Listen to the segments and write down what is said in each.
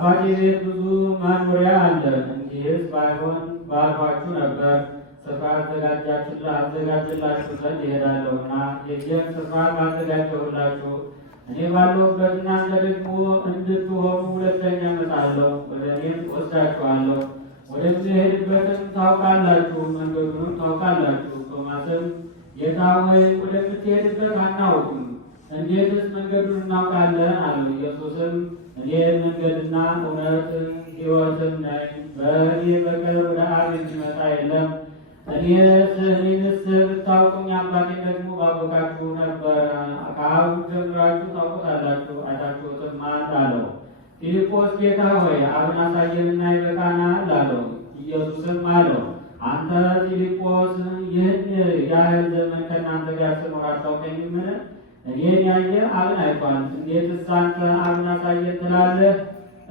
በአባቴ ቤት ብዙ መኖሪያ አለ። እንዲህስ ባይሆን ባልኋችሁ ነበር። ስፍራ አዘጋጅላችሁ ዘንድ እሄዳለሁና የዚያን ስፍራ ካዘጋጀሁላችሁ እኔ ባለሁበት እናንተ ደግሞ እንድትሆኑ ሁለተኛ እመጣለሁ፣ ወደ እኔም ወስዳችኋለሁ። ወደምሄድበትም ታውቃላችሁ፣ መንገዱንም ታውቃላችሁ። ቶማስም ጌታ ሆይ ወደምትሄድበት አናውቅም፣ እንዴትስ መንገዱን እናውቃለን? አለው። ኢየሱስም እኔ መንገድና እውነትም ሕይወትም ነኝ፣ በእኔ በቀር ወደ አብ የሚመጣ የለም። እኔንስ ብታውቁኝ አባቴን ደግሞ ባወቃችሁ ነበር። ከአብ ጀምራችሁ ታውቁታላችሁ፣ አይታችሁትማል አለው። ፊልጶስ ጌታ ሆይ አብን አሳየንና ይበቃናል አለው። ኢየሱስም አለው አንተ ፊልጶስ ይህን ያህል ዘመን ከእናንተ ጋር ስኖር አታውቀኝምን? እኔን ያየ አብን አይቷል። እንዴትስ አንተ አብን አሳየን ትላለህ?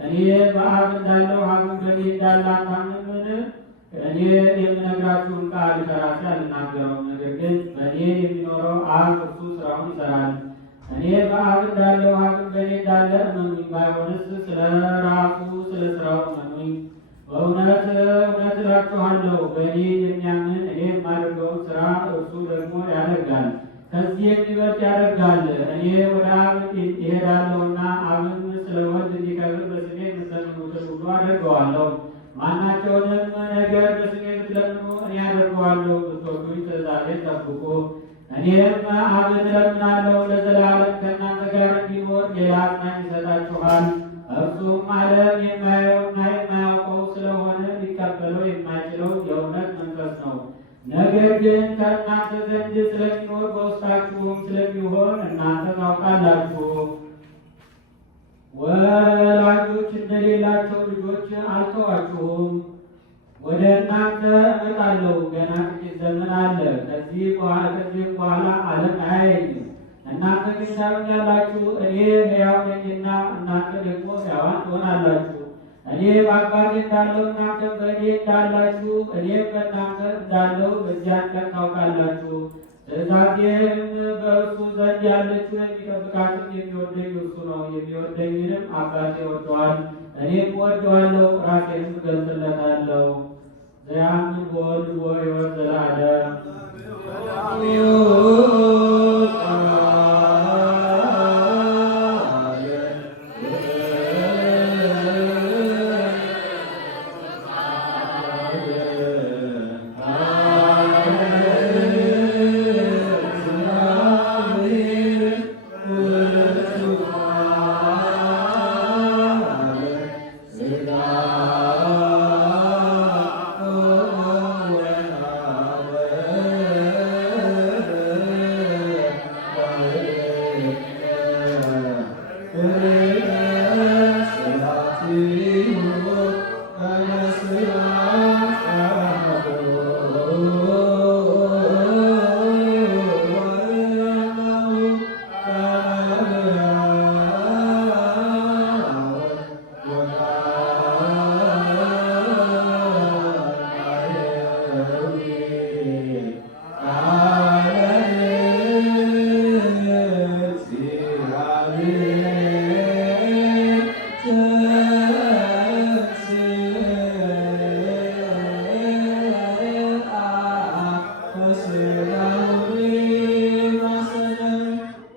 እኔ በአብ እንዳለሁ አብን በእኔ እንዳለ አታምንምን? እኔ የምነግራችሁን ቃል ከራሴ አልናገረውም፣ ነገር ግን በእኔ የሚኖረው አብ እርሱ ስራውን ይሰራል። እኔ በአብ እንዳለሁ አብን በእኔ እንዳለ እመኑኝ። ባይሆንስ ስለ ራሱ ስለ ስራው እመኑኝ። በእውነት እውነት እላችኋለሁ በእኔ የሚያምን እኔ የማደርገውን ስራ እርሱ ደግሞ ያደርጋል፣ ከዚህ የሚበልጥ ያደርጋል። እኔ ወደ አብ እሄዳለሁና አብን ስለ ወልድ እንዲከብር በስሜ የምትለምኑትን ሁሉ አደርገዋለሁ። ማናቸውንም ነገር በስሜ ብትለምኑ እኔ አደርገዋለሁ። ብትወዱኝ ትእዛዜን ጠብቁ። እኔም አብን እለምናለሁ ለዘላለም ከእናንተ ጋር እንዲኖር ሌላ አጽናኝ ይሰጣችኋል። እርሱም ዓለም የማያየውና የማያውቀው ስለሆነ ሊቀበለው የማይችለው የእውነት መንፈስ ነው። ነገር ግን ከእናንተ ዘንድ ስለሚኖር በውስጣችሁም ስለሚሆን እናንተ ታውቃላችሁ። ወላጆች እንደሌላቸው ልጆች አልተዋችሁም፣ ወደ እናንተ እመጣለሁ። ገና ጥቂት ዘመን አለ፣ ከዚህ በኋላ ዓለም አያየኝም። እናንተ ግን ታዩኛላችሁ። እኔ ሕያው ነኝና እናንተ ደግሞ ሕያዋን ትሆናላችሁ። እኔ በአባቴ እንዳለሁ እናንተ በእኔ እንዳላችሁ እኔም በእናንተ እንዳለሁ በዚያን ቀን ታውቃላችሁ። ትእዛዜም በእርሱ ዘንድ ያለችው የሚጠብቃትም የሚወደኝ እርሱ ነው። የሚወደኝንም አባቴ ወደዋል፣ እኔም ወደዋለሁ፣ ራሴንም እገልጽለታለሁ። ዘያምን በወልድ ወሕይወት ዘላለም Sera